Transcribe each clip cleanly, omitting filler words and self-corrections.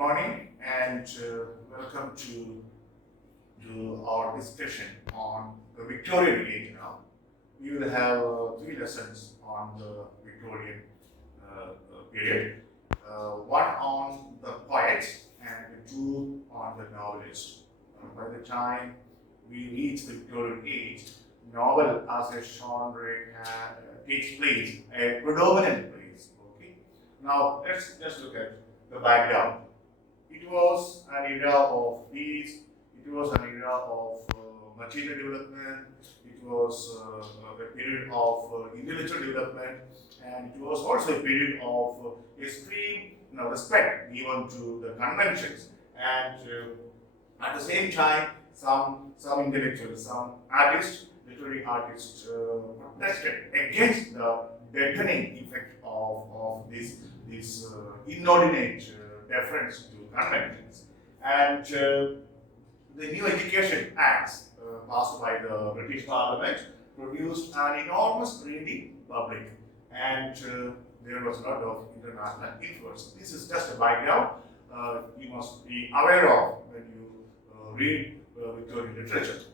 morning and welcome to our discussion on the Victorian age now. We will have three lessons on the Victorian period. One on the poets and two on the novelists. By the time we reach the Victorian age, novel as a genre takes place, a predominant place. Okay. Now let's just look at the background. It was an era of peace. It was an era of material development. It was a period of intellectual development, and it was also a period of extreme respect given to the conventions. And at the same time, some intellectuals, some artists, literary artists, protested against the deadening effect of this inordinate deference to conventions. And the new education acts passed by the British Parliament produced an enormous reading public, and there was a lot of international influence. This is just a background you must be aware of when you read Victorian literature.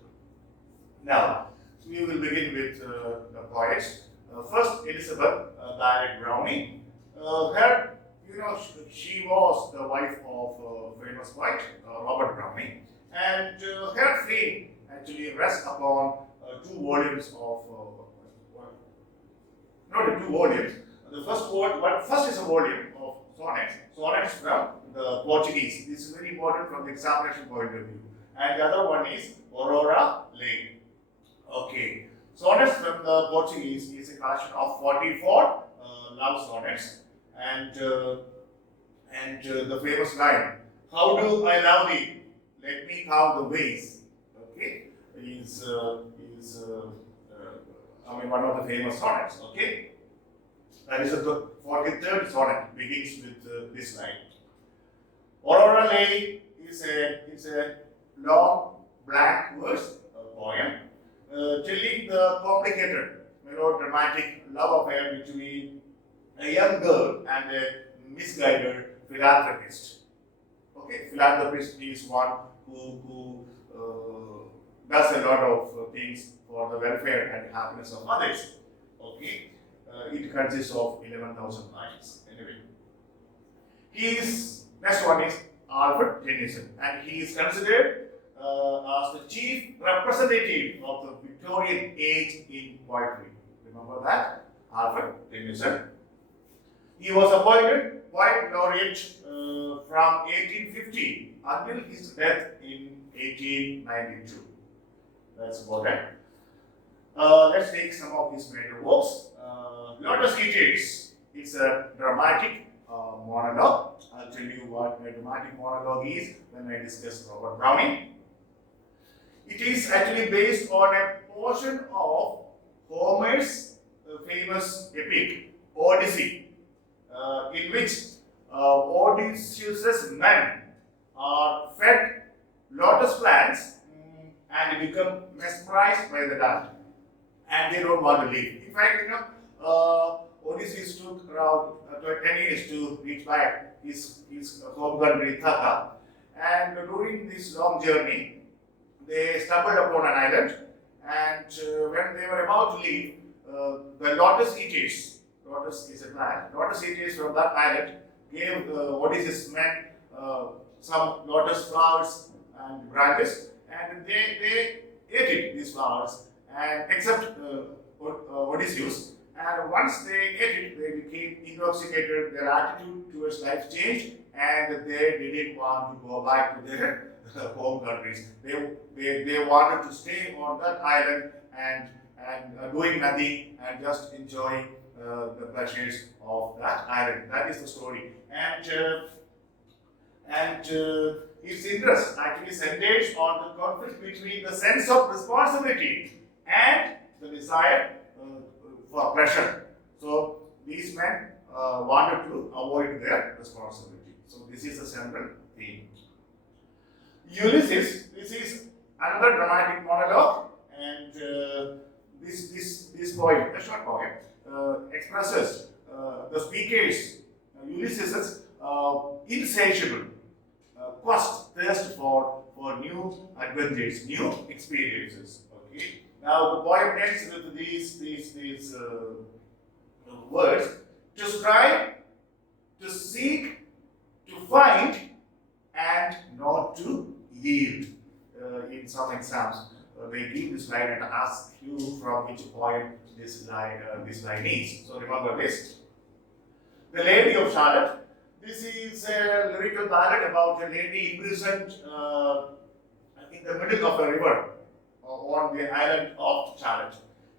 Now, we will begin with the poets. First, Elizabeth Barrett Browning. She was the wife of famous poet Robert Browning, and her fame actually rests upon two volumes of not two volumes. The first is a volume of sonnets from the Portuguese. This is very important from the examination point of view. And the other one is Aurora Lane. Okay, sonnets from the Portuguese is a collection of 44 love sonnets, and the famous line, "How do I love thee? Let me count the ways." Okay, is one of the famous sonnets. Okay, that is the 43rd sonnet begins with this line. Aurora Lane is a long blank verse poem telling the complicated melodramatic love affair between a young girl and a misguided philanthropist. Okay, philanthropist is one who does a lot of things for the welfare and happiness of others. Okay, it consists of 11,000 lines. Anyway, next one is Alfred Tennyson, and he is considered as the chief representative of the Victorian age in poetry. Remember that? Alfred Tennyson. He was appointed poet laureate from 1850 until his death in 1892. That's about it. Let's take some of his major works. Lotus Eaters is a dramatic monologue. I'll tell you what a dramatic monologue is when I discuss Robert Browning. It is actually based on a portion of Homer's famous epic, Odyssey, in which Odysseus' men are fed lotus plants and become mesmerized by the dance, and they don't want to leave. In fact, Odysseus took around 10 years to reach back his home country, Ithaca, and during this long journey, they stumbled upon an island, and when they were about to leave, the lotus eaters, lotus is a plant, lotus eaters from that island gave Odysseus' men some lotus flowers and branches, and they ate these flowers, and except Odysseus. And once they ate it, they became intoxicated, their attitude towards life changed, and they didn't want to go back to their home countries. They wanted to stay on that island and doing nothing and just enjoying the pleasures of that island. That is the story. And his interest actually centers on the conflict between the sense of responsibility and the desire for pleasure. So these men wanted to avoid their responsibility. So this is the central theme. Ulysses, this is another dramatic monologue, and this poem, a short poem, expresses the speaker's Ulysses' insatiable face new experiences. Okay. Now the poem ends with these words: to strive, to seek, to find, and not to yield. In some exams, they give this line and ask you from which poem this line is. So remember this. The Lady of Charlotte. This is a lyrical ballad about a lady imprisoned in the middle of a river on the island of Charlotte.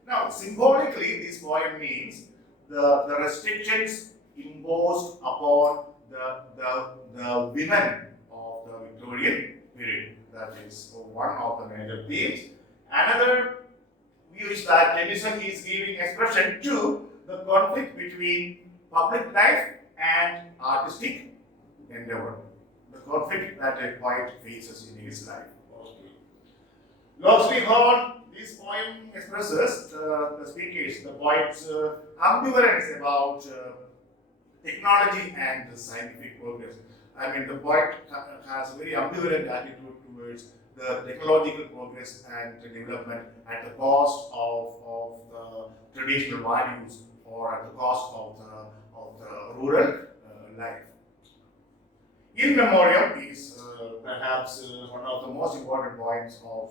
Now, symbolically, this poem means the restrictions imposed upon the women of the Victorian period. That is one of the major themes. Another view is that Tennyson is giving expression to the conflict between public life and artistic endeavor. The conflict that a poet faces in his life. Okay. Locksley Hall, this poem expresses the speakers, the poet's ambivalence about technology and the scientific progress. I mean, the poet has a very ambivalent attitude towards the technological progress and development at the cost of the traditional values or at the cost of the rural life. In Memoriam is perhaps one of the most important poems of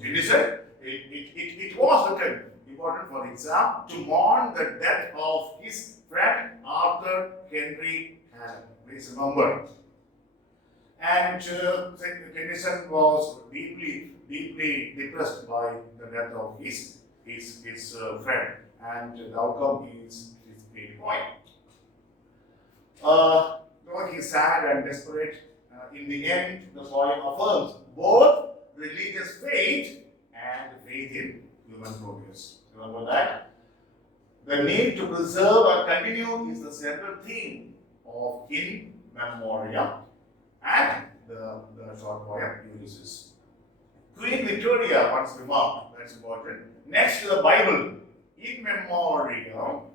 Tennyson. It was written, important for the exam, to mourn the death of his friend Arthur Henry Hannah. Please remember. And Tennyson was deeply depressed by the death of his friend, and the outcome is his great point. Though he is sad and desperate, in the end, the poem affirms both religious faith and faith in human progress. Remember that? The need to preserve and continue is the central theme of In Memoriam and the short poem Ulysses. Queen Victoria once remarked, that's important, next to the Bible, In Memoriam,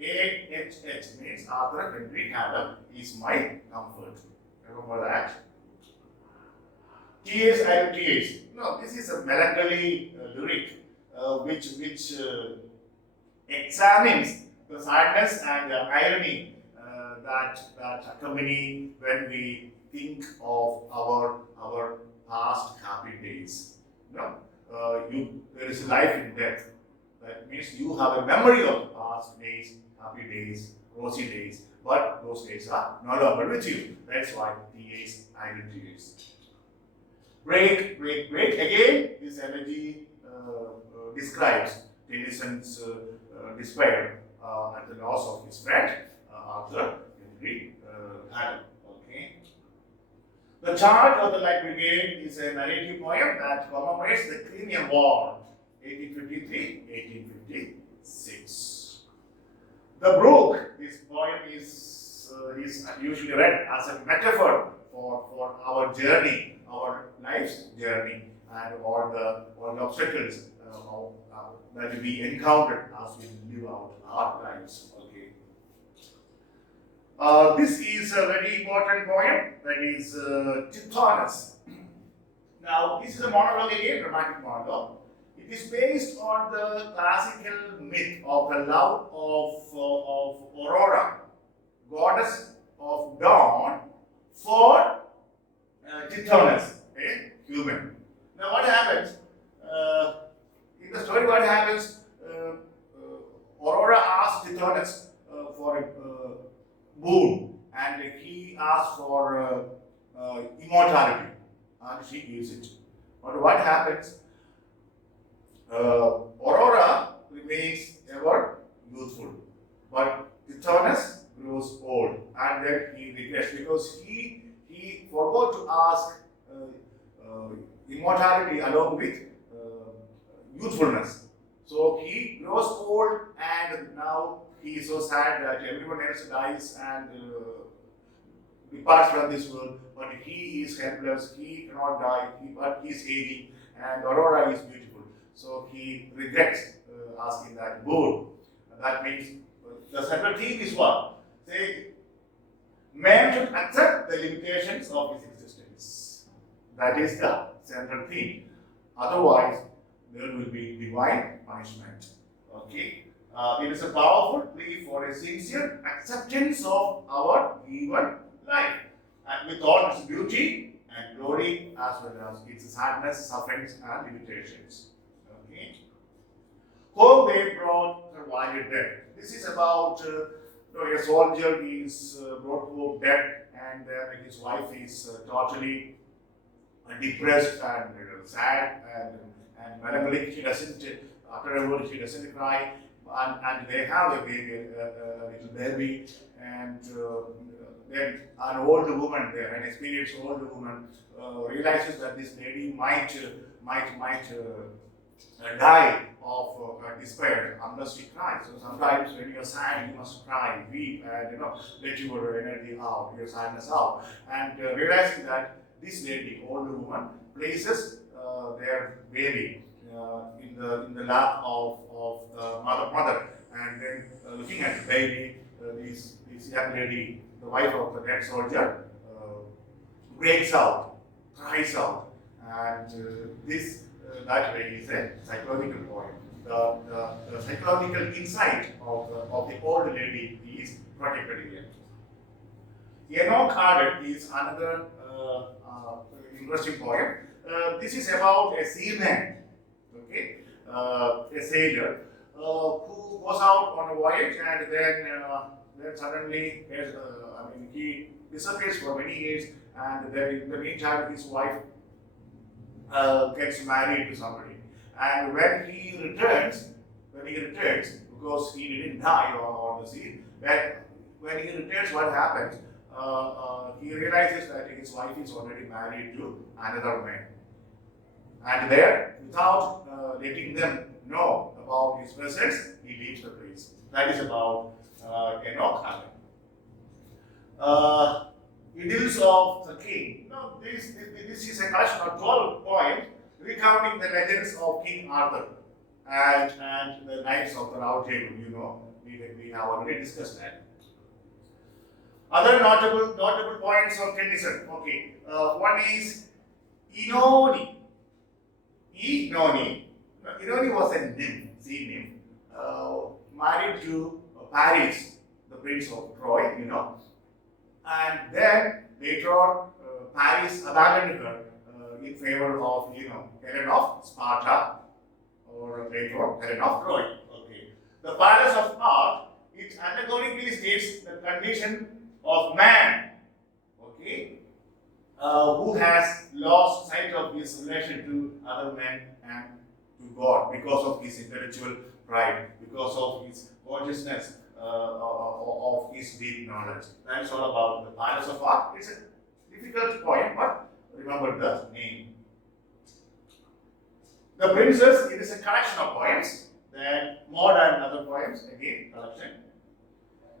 AHH means Arthur Henry Hannah is my comfort. Remember that? Tears and tears. No, this is a melancholy lyric which examines the sadness and the irony that accompany when we think of our past happy days. No, there is life in death. That means you have a memory of the past days, happy days, rosy days, but those days are no longer with you. That's why tears and tears. Break. Again, this energy describes Tennyson's despair at the loss of his friend, Arthur Henry Hannah. Okay. The Charge of the Light Brigade is a narrative poem that commemorates the Crimean War, 1853-1856. The Brook, this poem is usually read as a metaphor for our journey, our life's journey, and all the obstacles that we encounter as we live out our lives. Okay. This is a very important poem, that is Tithonus. Now, this is a monologue again, dramatic monologue. It is based on the classical myth of the love of Aurora, goddess of dawn, for Tithonus, a human. Now, what happens? In the story, what happens? Aurora asks Tithonus for a boon, and he asks for immortality, and she gives it. But what happens? Aurora remains ever youthful, but Tithonus grows old, and then he regrets because he forgot to ask immortality along with youthfulness. So he grows old, and now he is so sad that everyone else dies and departs from this world, but he is helpless, he cannot die, but he is aging, and Aurora is beautiful. So he regrets asking that boon. That means the central theme is what? Say, man should accept the limitations of his existence. That is the central theme. Otherwise, there will be divine punishment. Okay. It is a powerful plea for a sincere acceptance of our given life, and with all its beauty and glory, as well as its sadness, sufferings, and limitations. Okay. Home they brought her while dead. This is about a soldier is brought home dead, and his wife is totally depressed and sad and melancholic. She doesn't, after a word, she doesn't cry. And they have a baby, a little baby, and then an old woman there, an experienced old woman, realizes that this lady might die of despair unless she cries. So sometimes when you're sad, you must cry, weep, and let your energy out, your sadness out. And realizing that this lady, old woman, places their baby in the lap of the mother, and then looking at the baby, this young lady, the wife of the dead soldier, breaks out, cries out, and this that way is a psychological point. The psychological insight of the old lady is protected here. Enoch Arden is another interesting poem. This is about a seaman, okay, a sailor who goes out on a voyage, and then suddenly, he disappears for many years, and then in the meantime, his wife gets married to somebody. And when he returns, because he didn't die on the sea, when he returns, what happens? He realizes that his wife is already married to another man. And there, without letting them know about his presence, he leaves the place. That is about Enoch. Idylls of the King. Now, this is a collection of 12 poems recounting the legends of King Arthur and the Knights of the Round Table. We have already discussed that. Other notable points of Tennyson. Okay, one is Inoni. Inoni was a nymph, sea nymph, married to Paris, the Prince of Troy. And then later on, Paris abandoned her in favor of Helen of Sparta, or later on Helen of Troy. Okay, the Palace of Art, it allegorically states the condition of man, okay, who has lost sight of his relation to other men and to God because of his intellectual pride, because of his consciousness of his deep knowledge. That is all about the Palace of Art. It's a difficult poem, but remember the name. The Princess, it is a collection of poems, then Maud and other poems, again, collection.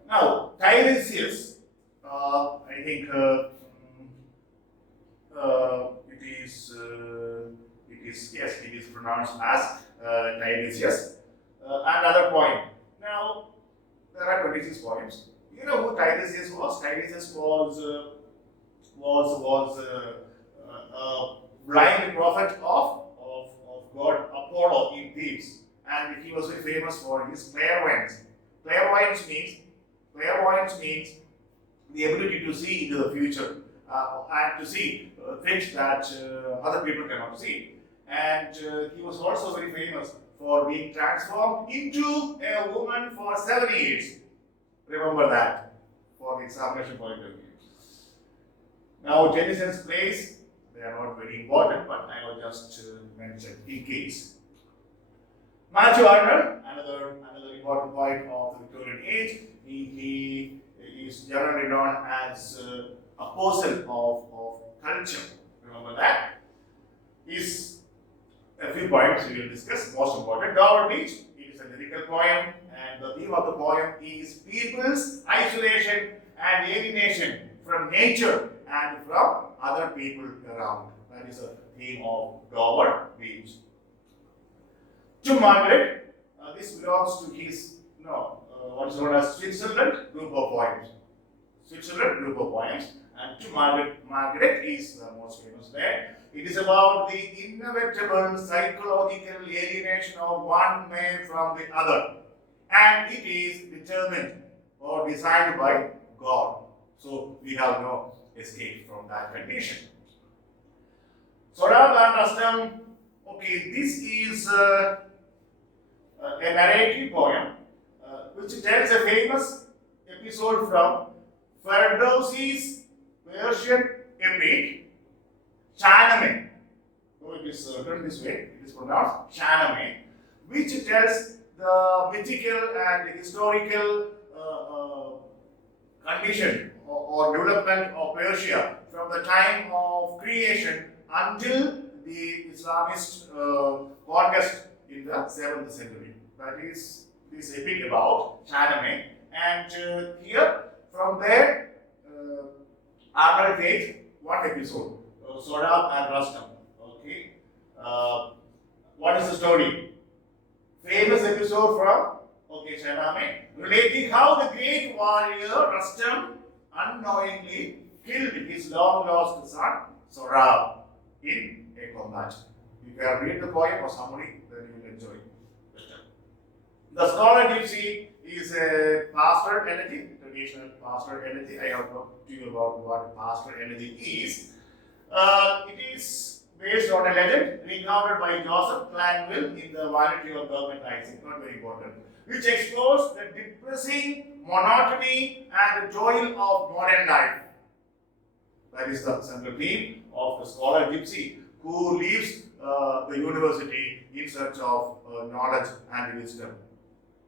Now, Tiresias, I think it is pronounced as Tiresias, another poem. Now, there are 26 poems. You know who Tiresias was? Tiresias was a blind prophet of God Apollo in Thebes, and he was very famous for his clairvoyance. Clairvoyance means the ability to see into the future and to see things that other people cannot see. And he was also very famous for being transformed into a woman for 7 years. Remember that for the examination point of view. Now, Tennyson's plays, they are not very important, but I will just mention in case. Matthew Arnold, another important point of the Victorian age, he is generally known as apostle of culture. Remember that? Is a few poems we will discuss. Most important, Dover Beach. It is a lyrical poem, and the theme of the poem is people's isolation and alienation from nature and from other people around. That is the theme of Dover Beach. To Margaret, this belongs to his, what is known as Switzerland group of poems. and to Margaret. Margaret is the most famous there. It is about the inevitable psychological alienation of one man from the other, and it is determined or designed by God. So we have no escape from that condition. Sorab and Rustam. Okay, this is a narrative poem which tells a famous episode from Ferdowsi's Persian epic, Chaname. So it is written this way, it is pronounced Chaname, which tells the mythical and historical condition or development of Persia from the time of creation until the Islamist conquest in the 7th century. That is this epic about Chaname. And here, from there, Arnold takes one episode, Sorab and Rustam. Okay. What is the story? Famous episode from Chaname, relating how the great warrior Rustam unknowingly killed his long lost son Sorab in a combat. You can read the poem or summary, then you will enjoy it. The scholar gypsy is a pastoral elegy, traditional pastoral elegy. I have talked to you about what pastoral elegy is. It is based on a legend recounted by Joseph Clanville in the Vanity of Government Rising, not very important, which explores the depressing monotony and the toil of modern life. That is the central theme of the scholar gypsy who leaves the university in search of knowledge and wisdom.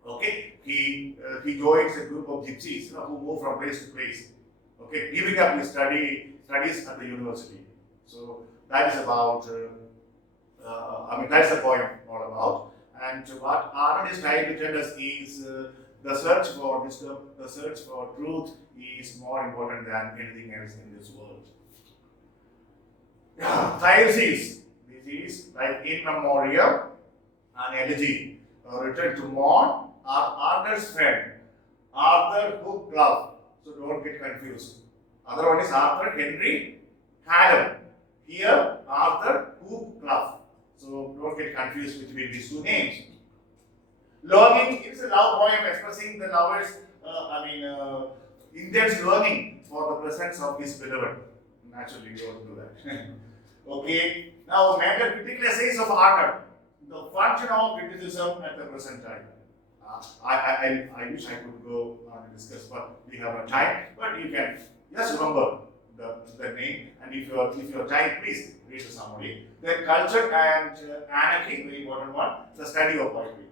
Okay, he joins a group of gypsies who move from place to place. Okay, giving up his studies at the university. So that is about. That's the poem all about. And what Arnold is trying to tell us is the search for wisdom, the search for truth is more important than anything else in this world. Thesis. This is like in memoriam, an elegy written to mourn Arnold's friend, Arthur Hook Clough. So don't get confused. Other one is Arthur Henry Hallam. Here, Arthur Hook Clough. So don't get confused between these two names. Longing is a love poem expressing the lover's, intense longing for the presence of his beloved. Naturally, you don't do that. Okay. Now, major critical essays of Arnold. The function of criticism at the present time. I wish I could go and discuss, but we have no time. But you can just remember the name, and if you have time, please read the summary. Then culture and anarchy, very important one, the study of poetry.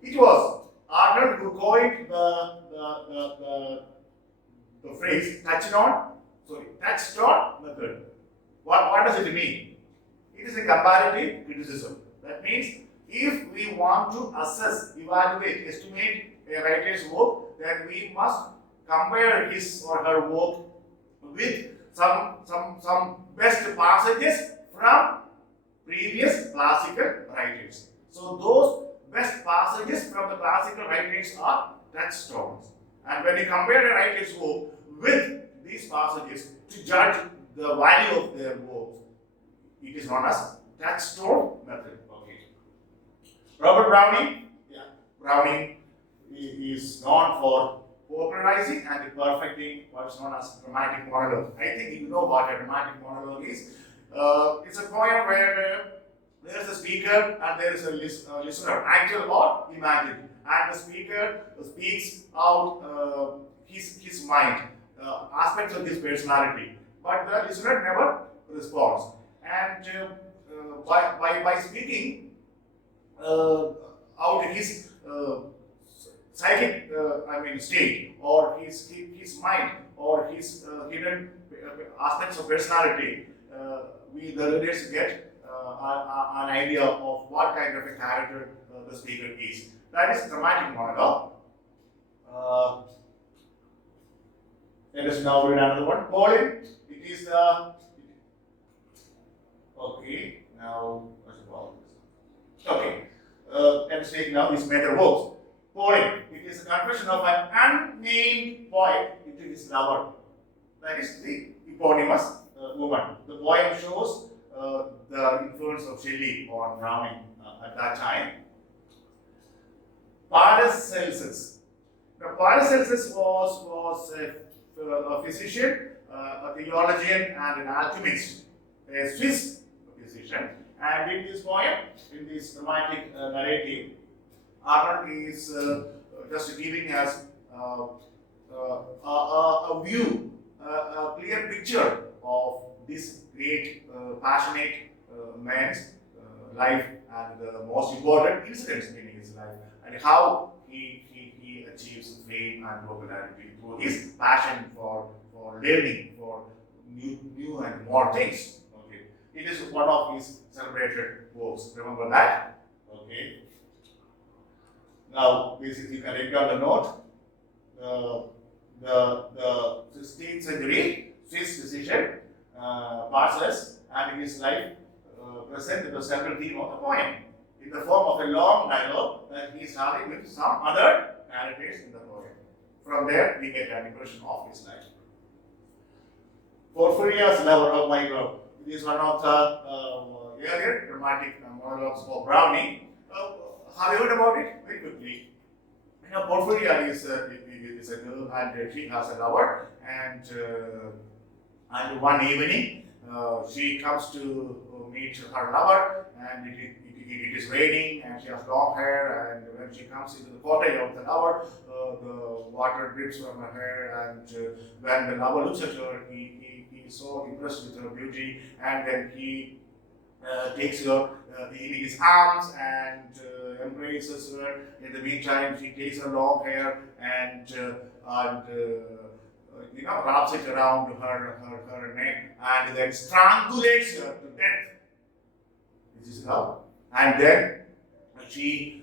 It was Arnold who coined the phrase touchstone method. What does it mean? It is a comparative criticism. That means if we want to assess, evaluate, estimate a writer's work, then we must compare his or her work with some best passages from previous classical writers. So those best passages from the classical writers are touchstones. And when you compare a writer's work with these passages to judge the value of their work, it is known as touchstone method. Okay. Robert Browning. Browning is known for popularizing and perfecting what's known as dramatic monologue. I think you know what a dramatic monologue is. It's a poem where there is a speaker and there is a listener, actual or imagined, and the speaker speaks out his mind, aspects of his personality, but the listener never responds. And by speaking out his psychic state, or his mind, or his hidden aspects of personality, the readers get an idea of what kind of a character the speaker is. That is dramatic monologue. Let us now read another one. Poem. It is the okay. Now what's the problem? Okay. Let us take now his major works. Poem. It is a confession of an unnamed poet to his lover. that is the eponymous woman. The poem shows the influence of Shelley on Browning at that time. Paracelsus. Now, Paracelsus was a physician, a theologian, and an alchemist, a Swiss physician. And in this poem, in this romantic narrative, Arnold is just giving us a view, a clear picture of this great, passionate man's life and the most important incidents in his life, and how he achieves fame and popularity through his passion for learning, for new and more things. Okay, it is one of his celebrated works. Remember that. Okay. Now, basically, you can write down the note. The 16th century Swiss physician Paracelsus and his life present the central theme of the poem in the form of a long dialogue that he started with some other characters in the poem. From there, we get an impression of his life. Porphyria's lover of my love. It is one of the earlier dramatic monologues of Browning. Have you heard about it? Very quickly. You know, Porphyria is a girl and she has a lover, and one evening she comes to meet her lover, and it is raining and she has long hair, and when she comes into the cottage of the lover, the water drips from her hair, and when the lover looks at her, he is so impressed with her beauty, and then he takes her in his arms and embraces her. In the meantime, he takes her long hair and wraps it around her neck and then strangulates her to death. This is love. And then he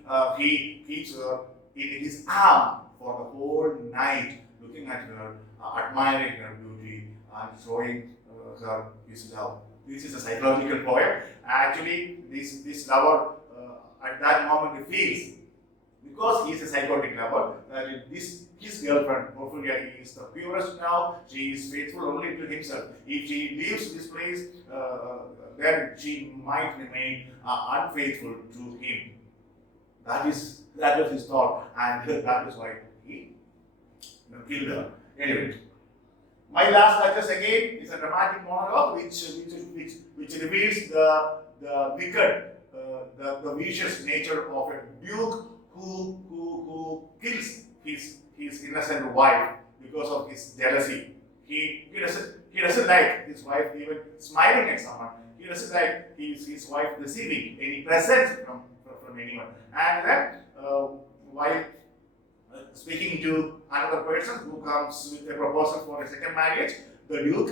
keeps her in his arm for the whole night, looking at her, admiring her beauty, and showing her his love. This is a psychological poem. Actually, this lover at that moment feels, because he is a psychotic lover, that his girlfriend Porphyria is the purest now. She is faithful only to himself. If she leaves this place, then she might remain unfaithful to him. That was his thought, and that is why he killed her. Anyway, my last lecture again is a dramatic monologue which reveals the wicked, the vicious nature of a duke who kills his innocent wife because of his jealousy. He doesn't like his wife even smiling at someone. He doesn't like his wife receiving any presents from anyone. And then while speaking to another person who comes with a proposal for a second marriage, the Duke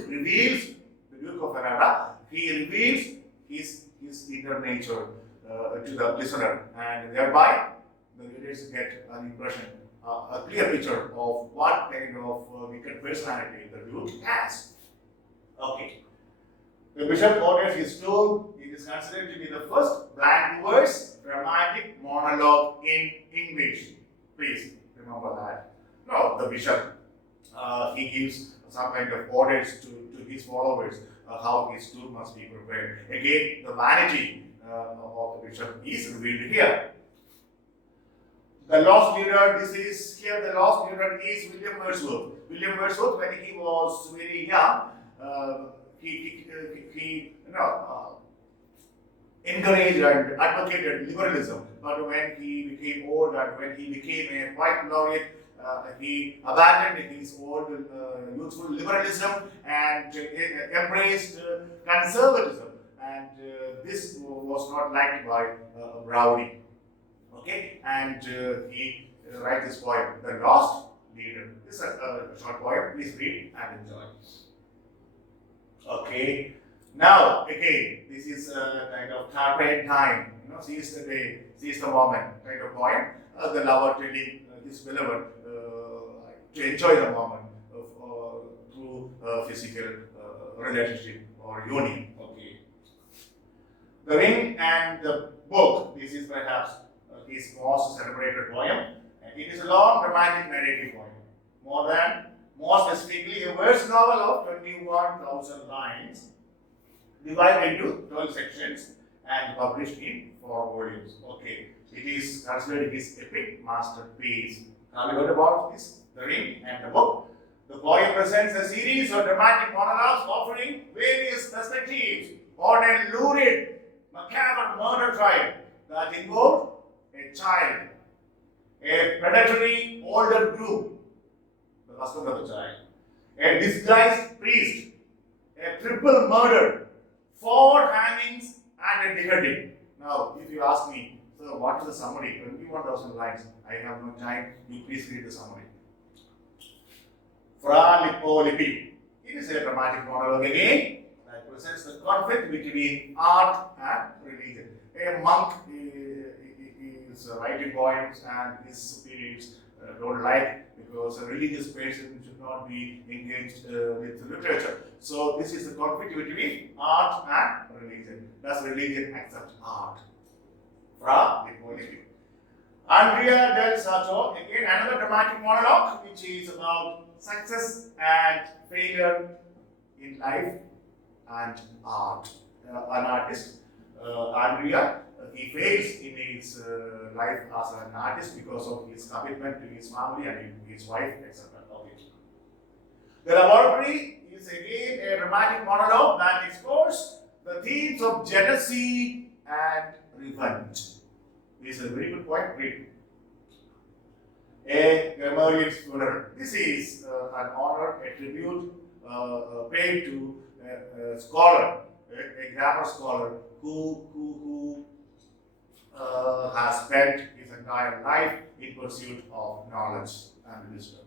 of Ferrara, he reveals his inner nature to the listener, and thereby the readers get an impression, a clear picture of what kind of wicked personality the Duke has. Okay. The bishop orders his tomb. It is considered to be the first blank verse dramatic monologue in English. Please remember that. No, the bishop, he gives some kind of orders to his followers how his tomb must be prepared. Again, the vanity of the bishop is revealed here. The lost leader, the lost leader is William Wordsworth. William Wordsworth, when he was very young, he encouraged and advocated liberalism. But when he became old and when he became a poet laureate, he abandoned his old youthful liberalism and embraced conservatism. And this was not liked by Browning. Okay, and he writes this poem, The Lost Leader. This is a short poem. Please read and enjoy. Okay. Now, again, this is a kind of carpe time, seize the day, seize the moment kind of poem. The lover telling his beloved to enjoy the moment through physical relationship or union. Okay. The Ring and the Book. This is perhaps his most celebrated poem. And it is a long dramatic narrative poem, more than More specifically, a verse novel of 21,000 lines divided into 12 sections and published in 4 volumes. Okay, it is considered his epic masterpiece. Have you heard about this? The Ring and the Book. The poem presents a series of dramatic monologues offering various perspectives on a lurid, macabre murder trial that involved a child, a predatory older groom, the husband of the child, a disguised priest, a triple murder, 4 hangings, and a beheading. Now, if you ask me, so what is the summary? 21,000 lines. I have no time. You please read the summary. Fra Lippo Lippi. It is a dramatic monologue again that presents the conflict between art and religion. A monk is writing poems and his superiors don't like because a religious person should not be engaged with literature. So this is the conflict between art and religion. Does religion accept art? Fra Lippo Lippi. Andrea del Sarto, again another dramatic monologue which is about success and failure in life and art. An artist, Andrea, he fails in his life as an artist because of his commitment to his family and his wife, etc. Okay. The Laboratory is again a dramatic monologue that explores the themes of jealousy and revenge. This is a very good point. Read. A grammarian's funeral. This is an honor, a tribute paid to a scholar, a grammar scholar who has spent his entire life in pursuit of knowledge and wisdom.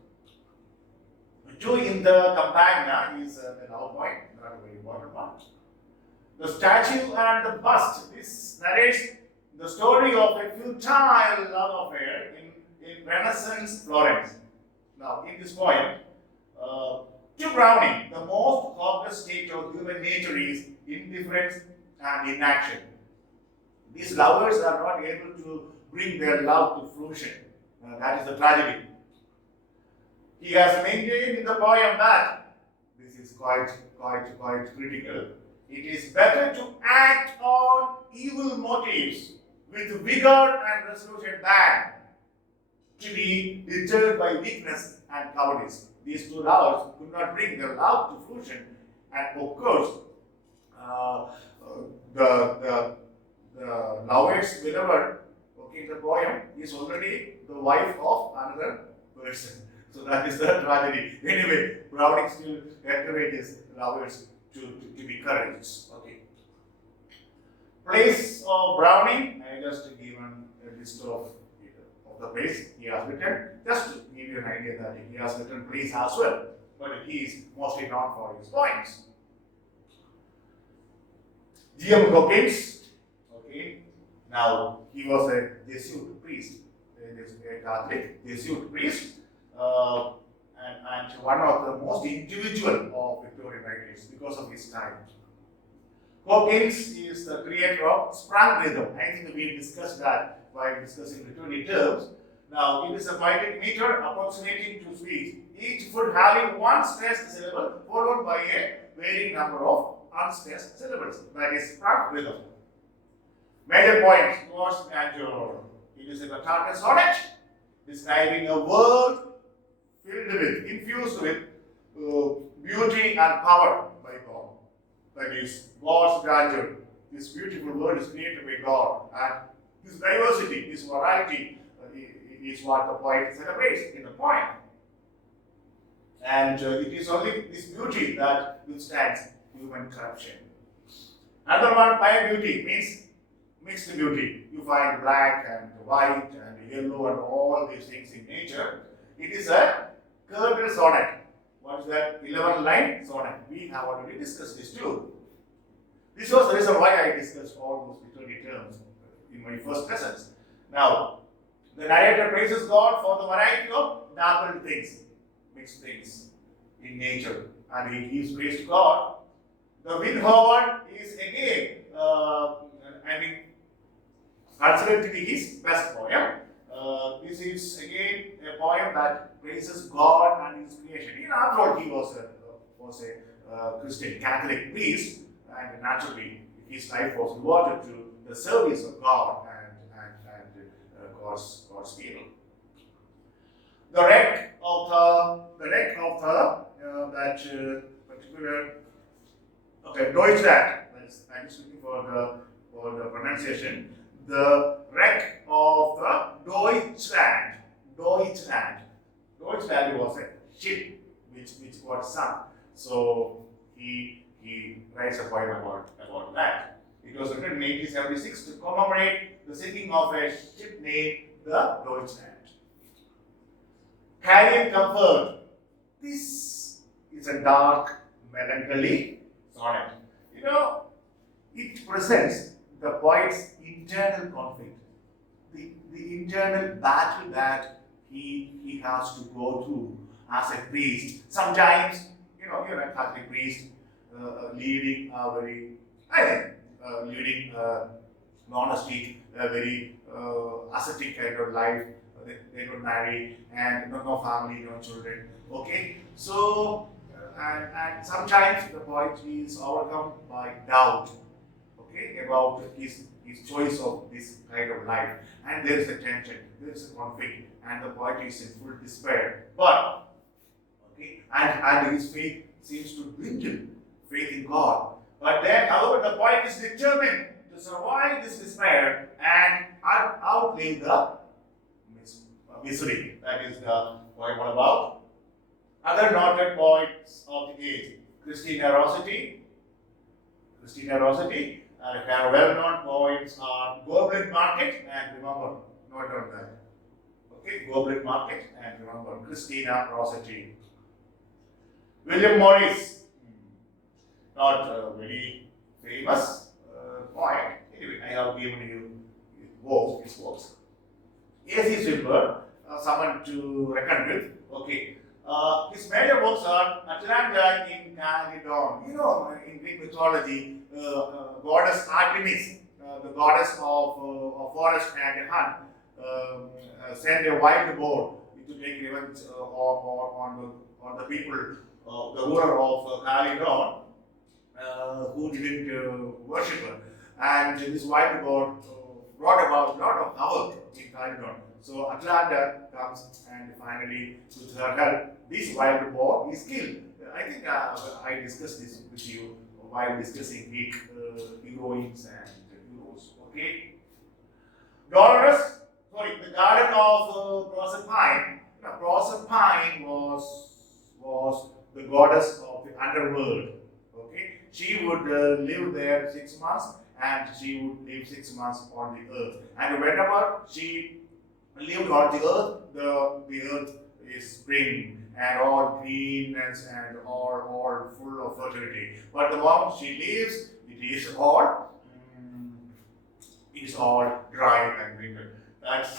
2 in the Campagna is a love point, not a very important one. The statue and the bust. This narrates the story of a futile love affair in Renaissance Florence. Now, in this poem, to Browning, the most hopeless state of human nature is indifference and inaction. These lovers are not able to bring their love to fruition. That is the tragedy. He has maintained in the poem that this is quite critical. It is better to act on evil motives with vigor and resolution than to be deterred by weakness and cowardice. These 2 lovers could not bring their love to fruition, and of course, the lover's beloved, okay, in the poem is already the wife of another person. So that is the tragedy. Anyway, Browning still encourages lovers to be courageous. Okay. Place of Browning, I just given a list of the place he has written, just to give you an idea that he has written plays as well, but he is mostly known for his poems. G.M. Hawkins, okay, now he was a Jesuit priest, a Catholic Jesuit priest, and one of the most individual of Victorian writers because of his time. Hawkins is the creator of sprung rhythm. I think we discussed that while discussing literary terms. Now, it is a phonetic meter approximating 2 speech, each foot having 1 stressed syllable followed by a varying number of unstressed syllables. That is sprung rhythm. Major points towards grandeur. It is a cantate sonnet describing a world infused with beauty and power by God. That is God's grandeur. This beautiful world is created by God, and this diversity, this variety is what the poet celebrates in the poem. And it is only this beauty that withstands human corruption. Another one, pale beauty, means mixed beauty. You find black and white and yellow and all these things in nature. It is a curved sonnet. What is that? 11-line sonnet. We have already discussed this too. This was the reason why I discussed all those literary terms in my first lessons. Now, the narrator praises God for the variety of dappled things, mixed things in nature, and he gives praise to God. The Wind Howard is again, considered to be his best poem. this is again a poem that praises God and His creation. After all, he was a Christian Catholic priest, and naturally his life was devoted to the service of God and God's people. That particular Deutschland. I'm just looking for the pronunciation. The wreck of the Deutschland. Deutschland was a ship which got sunk. So he writes a poem about that. It was written in 1876 to commemorate the sinking of a ship named the Deutschland. Carrying comfort. This is a dark, melancholy sonnet. It presents the poet's internal conflict, the internal battle that he has to go through as a priest. Sometimes, you're a Catholic priest leading leading monastic, a very ascetic kind of life. They don't marry and no family, no children. Okay, so and sometimes the poet is overcome by doubt. Okay, about his choice of this kind of life, and there is a tension, there is a conflict, and the poet is in full despair. But and his faith seems to dwindle, faith in God. But then, however, the poet is determined to survive this despair and outlive the misery. That is the poem all about. Other noted poets of the age: Christina Rossetti, and her well-known poets are Goblet Market, and remember, note down that. Okay, Goblet Market, and remember Christina Rossetti. William Morris, not very famous poet. Anyway, I have given you his works. A.C. Swinburne, someone to reckon with. Okay. His major works are Atlanta in Calydon. In Greek mythology, goddess Artemis, the goddess of forest and hunt, sent a wild boar to take revenge on the people, the ruler of Calydon, who didn't worship her. And this wild boar brought about a lot of havoc in Calydon. So Atlanta comes and finally, with her help, this wild boar is killed. I think I discussed this with you while discussing Greek heroines and heroes. Okay. The garden of Proserpine. Proserpine was the goddess of the underworld. Okay. She would live there 6 months, and she would live 6 months on the earth. And whenever she lived on the earth is spring and all greenness and all full of fertility. But the moment she leaves, it is all dry and winter. That's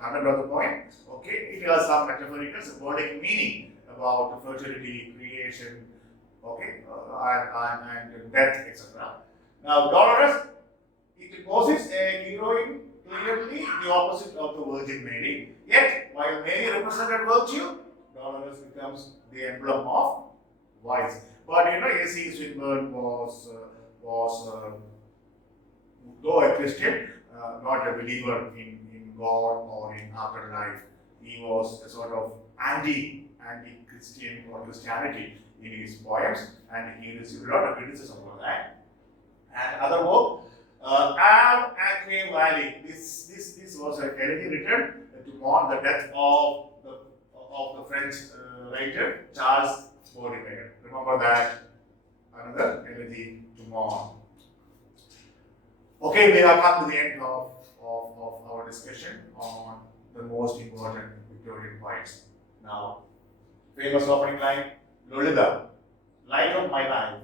content of the point. Okay, it has some metaphorical, symbolic meaning about fertility, creation, okay, and death, etc. Now, Dolores, it poses a heroine clearly the opposite of the Virgin Mary. Yet, while Mary represented virtue, Dolores becomes the emblem of vice. But A.C. Swinburne was though a Christian, not a believer in God or in afterlife. He was a sort of anti-Christian or Christianity in his poems, and he received a lot of criticism for that. And other work, Ab Acre Valley. This was a elegy written to mourn the death of the French writer Charles Baudelaire. Remember that, another elegy to mourn. Okay, we have come to the end of our discussion on the most important Victorian poets. Now, famous opening line: Lolita, light of my life,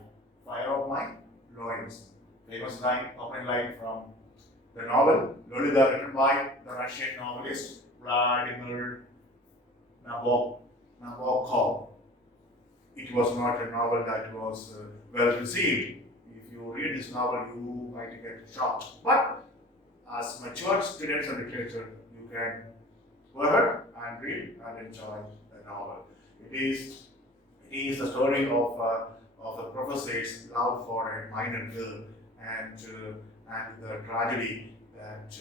fire of my loins. Famous opening line from the novel Lolita, written by the Russian novelist Vladimir Nabokov. It was not a novel that was well received. If you read this novel, you might get shocked. But as matured students of literature, you can go ahead and read and enjoy the novel. It is the story of a professor's love for a minor girl and the tragedy that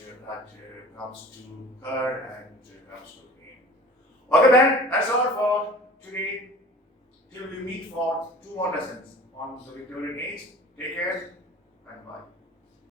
comes to her and comes to him. Okay, then that's all for today. Till we meet for two more lessons on the Victorian age. Take care and bye.